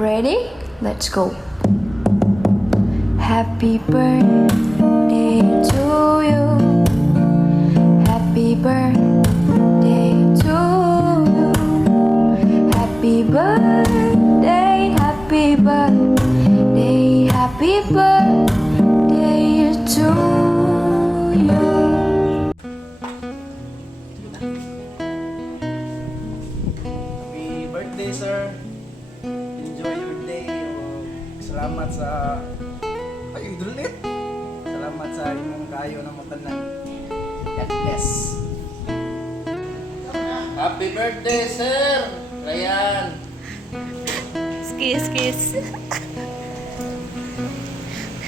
Ready? Let's go. Happy birthday to you. Happy birthday to you. Happy birthday, happy birthday, happy birthday to you. Happy birthday, sir. Enjoy your day. Salamat sa... Ay, ulit. Salamat sa imong kayo na matanan. God bless. Happy birthday, sir! Ryan! Kiss, kiss.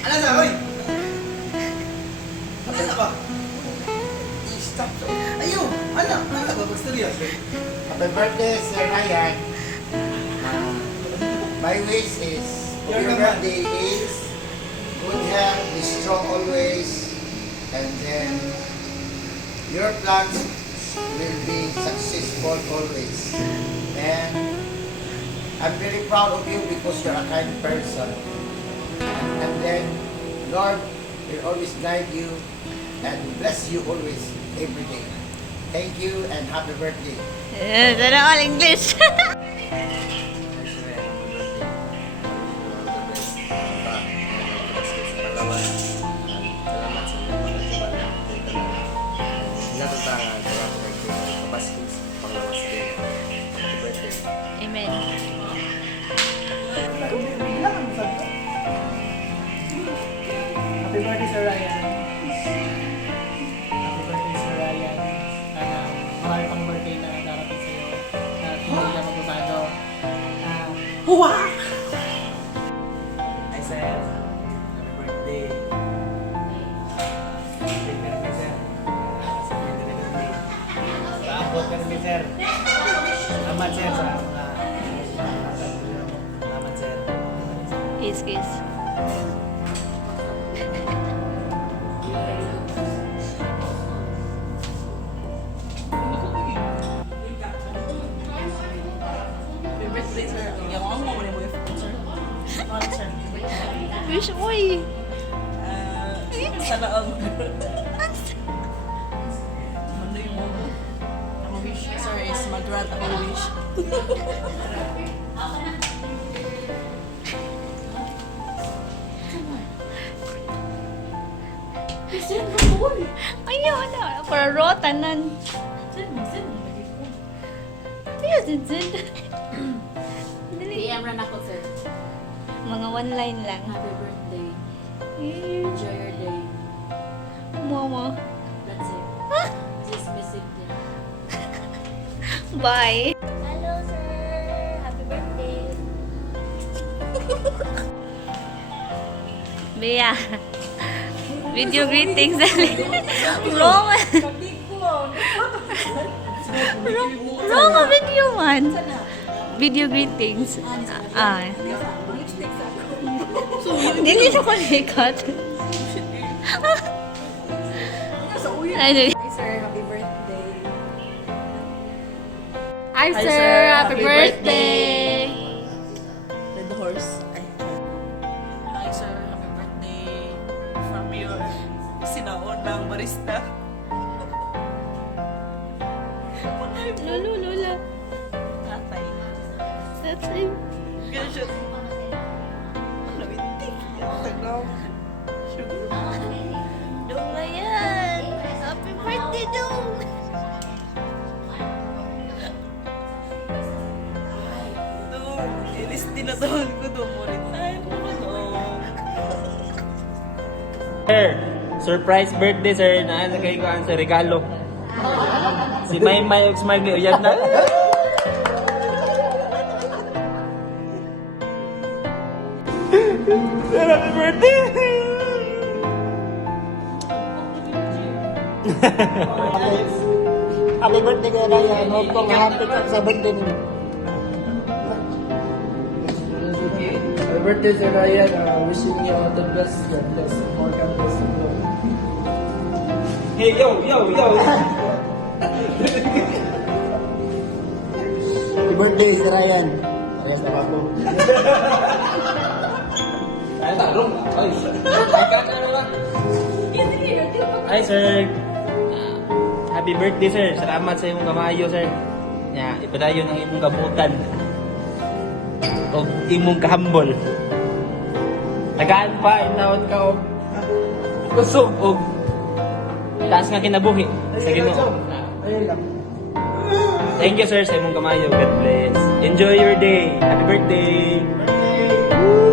Ano na, oy? Ano na ba? Stop. Ayaw! Ano? Ano ba? Bagstorya, sir? Happy birthday, Sir Ryan! My wish is, Your your command. birthday is good health, be strong always, and then your plans will be successful always. And I'm very proud of you because you're a kind person. And then Lord will always guide you and bless you always, every day. Thank you and happy birthday. Sana all English. Amen. Happy birthday, Sir Ryan. Happy birthday, Sir Ryan. Sana marami pang birthday na darating sa'yo na hindi na magbabago. Huwa! Hi, sir. Happy birthday. Happy birthday, sir. Sa birthday. Paabot ka rin, sir. Salamat, sir, sa mga salamat, sir. Kiss, kiss. Wish mo eh. Sana ang ano yung ang wish sir is mag-grant ako wish. Ayaw na. Para rotanan. Ayaw, Zinzin. Dali. PM rin ako, sir. Mga one line lang. Happy birthday. Eh, Enjoy your day. Mama. That's it. Just message din. Bye. Hello, sir. Happy birthday. Bea. Video greetings. Wrong. Wrong a video man. Video greetings. Ah. Dili siya ko likat. Ay, Hi sir, happy birthday. Hi, sir. Happy birthday. Red horse. Hi sir, happy birthday. From your sinaunang barista. Lolo, lola. Tatay. That's him. Ganun siya. Lamintik. Tagaw. Sugar. Dong na yan. Happy birthday, Dong. Dong. Ilis tinatawag ko doon mo rin tayo. Dong. Sir, surprise birthday, sir. Naan kayo ko ang sa regalo. Si Maymay og Smiley uyab na. Sir, happy birthday! Happy birthday kay Ryan. Hope kong happy ka sa birthday mo. Happy birthday, Sir Ryan. Wishing you all the best. God bless. More God bless. Hey, yo, yo, yo! Happy birthday, Sir Ryan. Yes, bago. Ay, tarong. Ay, Hi, sir. Happy birthday, sir. Salamat sa imong kamayo, sir. Nya, ipadayon ang imong kabutan. O imong kahambol. Tagaan pa, inaon ka og kusog og taas nga kinabuhi sa Ginoo. Ayun lang. Thank you, sir, sa imong kamayo. God bless. Enjoy your day. Happy birthday. Woo!